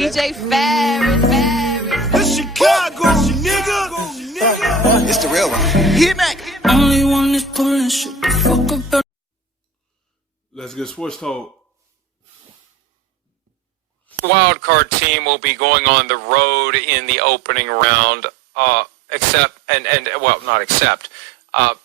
DJ Ferris. It's Chicago, nigga. It's the real one. Hit me. Only one is pulling shit the fuck up. Let's get sports talk. Wild card team will be going on the road in the opening round,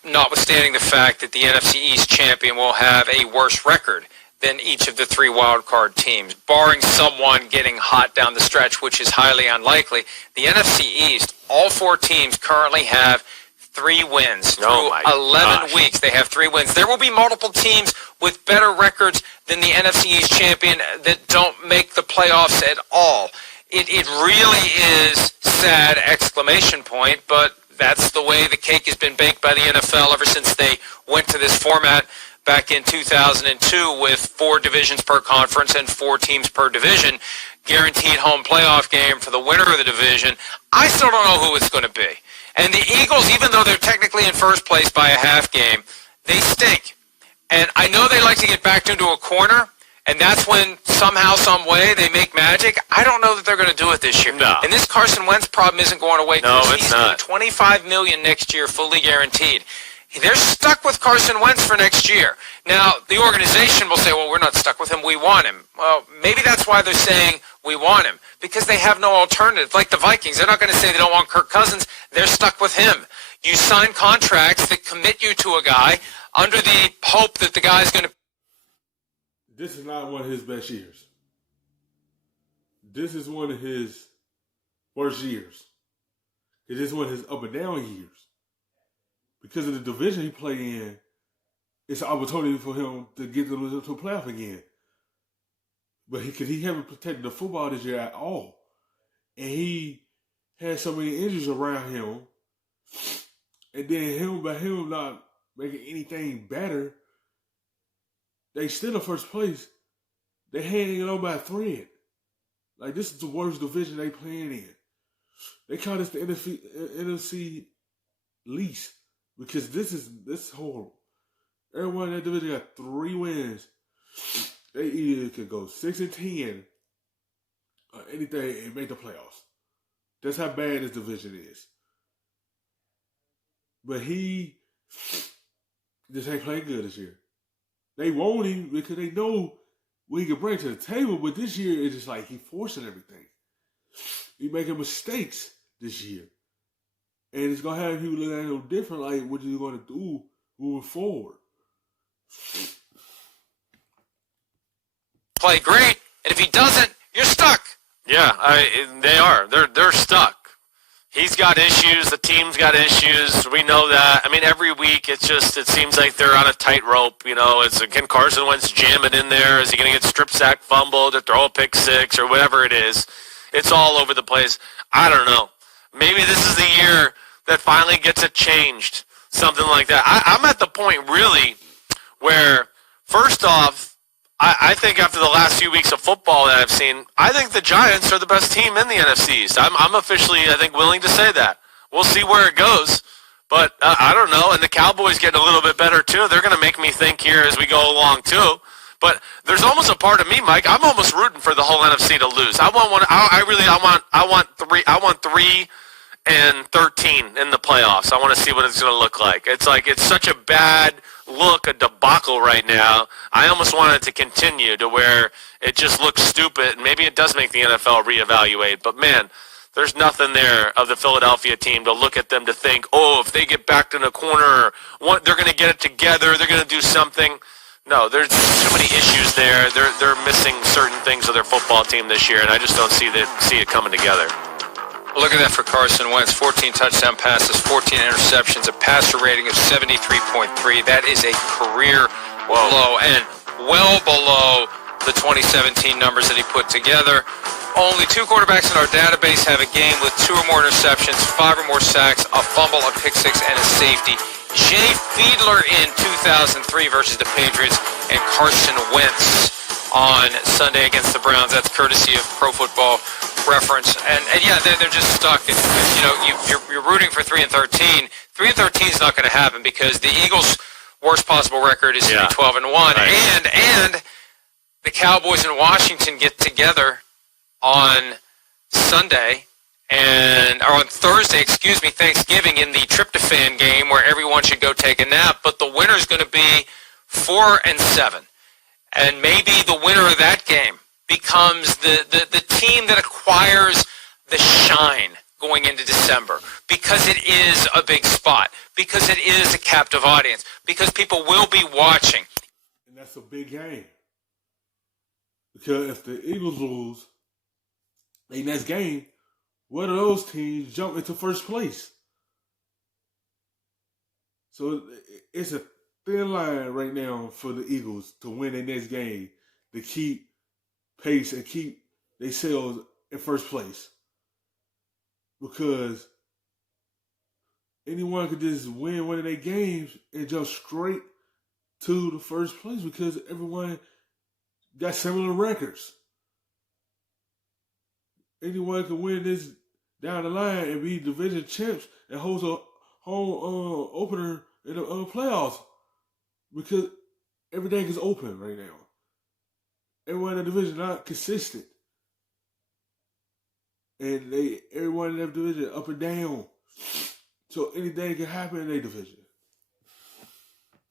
notwithstanding the fact that the NFC East champion will have a worse record than each of the three wild card teams, barring someone getting hot down the stretch, which is highly unlikely. The NFC East, all four teams currently have 3 wins. Through 11 weeks, they have 3 wins. There will be multiple teams with better records than the NFC East champion that don't make the playoffs at all. It really is sad, exclamation point, but that's the way the cake has been baked by the NFL ever since they went to this format back in 2002 with 4 divisions per conference and 4 teams per division, guaranteed home playoff game for the winner of the division. I still don't know who it's going to be. And the Eagles, even though they're technically in first place by a half game, they stink. And I know they like to get backed into a corner, and that's when somehow, some way, they make magic. I don't know that they're going to do it this year. No. And this Carson Wentz problem isn't going away. No, it's he's not. $25 million next year, fully guaranteed. They're stuck with Carson Wentz for next year. Now, the organization will say, well, we're not stuck with him. We want him. Well, maybe that's why they're saying we want him, because they have no alternative. Like the Vikings, they're not going to say they don't want Kirk Cousins. They're stuck with him. You sign contracts that commit you to a guy under the hope that the guy's going to... This is not one of his best years. This is one of his worst years. It is one of his up and down years. Because of the division he played in, it's an opportunity for him to get to a playoff again. But he haven't protected the football this year at all. And he had so many injuries around him. And then by him not making anything better, they still in first place. They hanging on by a thread. Like, this is the worst division they playing in. They call this the NFC least. Because this is horrible. Everyone in that division got 3 wins. They either could go 6-10 or anything and make the playoffs. That's how bad this division is. But he just ain't playing good this year. They want him because they know what he can bring to the table. But this year, it's just like he forcing everything. He making mistakes this year. And it's going to have people look at him different, like, what are you going to do moving forward? Play great, and if he doesn't, you're stuck. Yeah, they are. They're stuck. He's got issues. The team's got issues. We know that. I mean, every week it seems like they're on a tightrope. You know, can Carson Wentz jam it in there? Is he going to get strip sack, fumbled, or throw a pick six, or whatever it is? It's all over the place. I don't know. Maybe this is the year that finally gets it changed, something like that. I'm at the point, really, where, first off, I think after the last few weeks of football that I've seen, I think the Giants are the best team in the NFC East. I'm officially, I think, willing to say that. We'll see where it goes, but I don't know. And the Cowboys getting a little bit better, too. They're going to make me think here as we go along, too. But there's almost a part of me, Mike, I'm almost rooting for the whole NFC to lose. I want 3 and 13 in the playoffs. I want to see what it's going to look like. It's such a bad look, a debacle right now. I almost want it to continue to where it just looks stupid, and maybe it does make the NFL reevaluate. But, man, there's nothing there of the Philadelphia team to look at them to think, oh, if they get backed in a corner, they're going to get it together, they're going to do something. No, there's too many issues there. They're missing certain things of their football team this year, and I just don't see it coming together. Look at that for Carson Wentz. 14 touchdown passes, 14 interceptions, a passer rating of 73.3. That is a career low and well below the 2017 numbers that he put together. Only 2 quarterbacks in our database have a game with 2 or more interceptions, 5 or more sacks, a fumble, a pick six, and a safety. Jay Fiedler in 2003 versus the Patriots, and Carson Wentz on Sunday against the Browns. That's courtesy of Pro Football Reference. And yeah, they're just stuck. And, you know, you're rooting for 3 and 13. 3 and 13 is not going to happen because the Eagles' worst possible record is 12 and 1, right. And the Cowboys and Washington get together on Sunday or on Thursday, Thanksgiving in the tryptophan game where everyone should go take a nap, but the winner's going to be 4-7. And maybe the winner of that game becomes the team that acquires the shine going into December, because it is a big spot, because it is a captive audience, because people will be watching. And that's a big game. Because if the Eagles lose their next game, one of those teams jump into first place. So it's a thin line right now for the Eagles to win their next game, to keep pace and keep themselves in first place. Because anyone could just win one of their games and jump straight to the first place because everyone got similar records. Anyone can win this down the line and be division champs and host a home opener in the playoffs because everything is open right now. Everyone in the division not consistent. And everyone in that division up and down. So anything can happen in their division.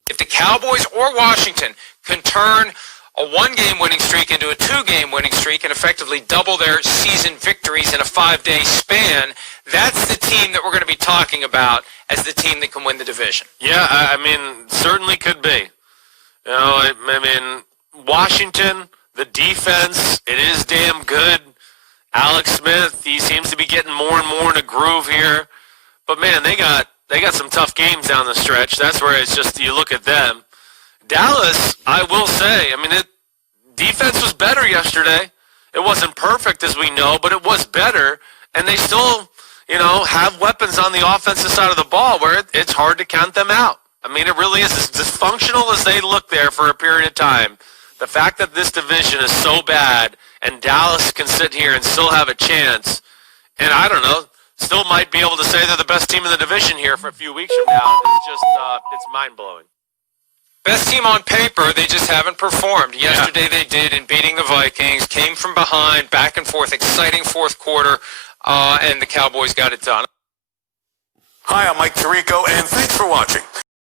If the Cowboys or Washington can turn a one-game winning streak into a two-game winning streak and effectively double their season victories in a 5-day span, that's the team that we're going to be talking about as the team that can win the division. Yeah, I mean, certainly could be. You know, I mean, Washington, the defense, it is damn good. Alex Smith, he seems to be getting more and more in a groove here. But, man, they got some tough games down the stretch. That's where it's just you look at them. Dallas, I will say, I mean, defense was better yesterday. It wasn't perfect, as we know, but it was better. And they still, you know, have weapons on the offensive side of the ball where it's hard to count them out. I mean, it really is as dysfunctional as they look there for a period of time. The fact that this division is so bad and Dallas can sit here and still have a chance, and I don't know, still might be able to say they're the best team in the division here for a few weeks from now. It's just, it's mind-blowing. Best team on paper, they just haven't performed. Yesterday they did in beating the Vikings, came from behind, back and forth, exciting fourth quarter, and the Cowboys got it done. Hi, I'm Mike Tirico, and thanks for watching.